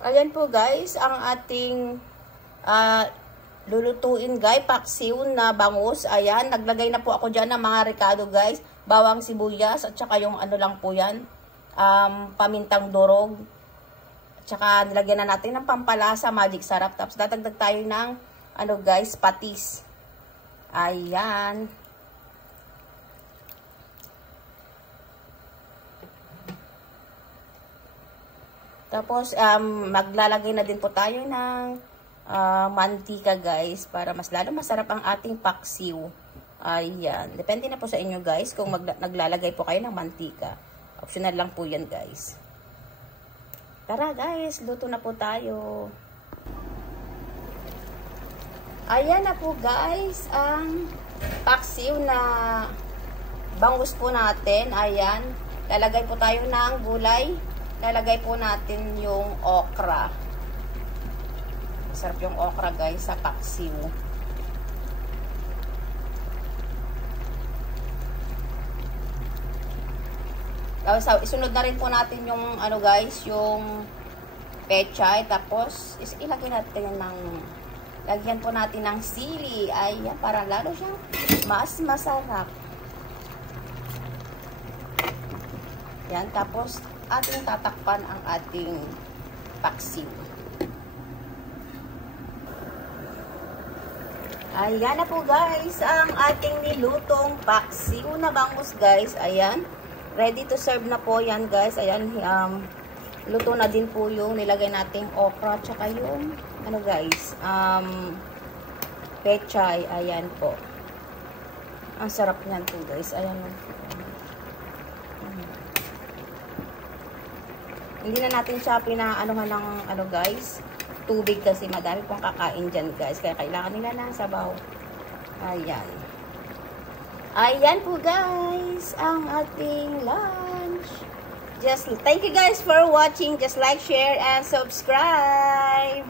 Ayan po guys, ang ating lulutuin guys, paksiw na bangus. Ayan, naglagay na po ako dyan ng mga rekado guys. Bawang sibuyas at saka yung ano lang po yan, pamintang durog. At saka nilagyan na natin ng pampalasa, magic sarap. Tapos dadagdag tayo ng ano guys, patis. Ayan. Tapos, maglalagay na din po tayo ng mantika guys, para mas lalo masarap ang ating paksiw. Ayan. Depende na po sa inyo guys kung naglalagay po kayo ng mantika. Optional lang po yan guys. Tara guys, luto na po tayo. Ayan na po guys, ang paksiw na bangus po natin. Ayan. Lalagay po tayo ng gulay. Lalagay po natin yung okra. Masarap yung okra guys sa paksiw. Tapos isunod na rin po natin yung ano guys, yung pechay. Tapos ilagay natin ng, lagyan po natin ng sili. Ayan, para lalo siyang mas masarap. Yan, tapos ating tatakpan ang ating paksiw. Ayan na po guys, ang ating nilutong paksiw na bangus guys. Ayan, ready to serve na po yan guys. Ayan, luto na din po yung nilagay nating okra, tsaka yung ano guys, pechay. Ayan po. Ang sarap niyan po guys. Ayan. Hindi na natin siya pinaanuhan ng ano guys, tubig kasi madami pong kakain dyan guys. Kaya kailangan nila ng sabaw. Ayan. Ayan po guys, ang ating lunch. Just thank you guys for watching. Just like, share, and subscribe.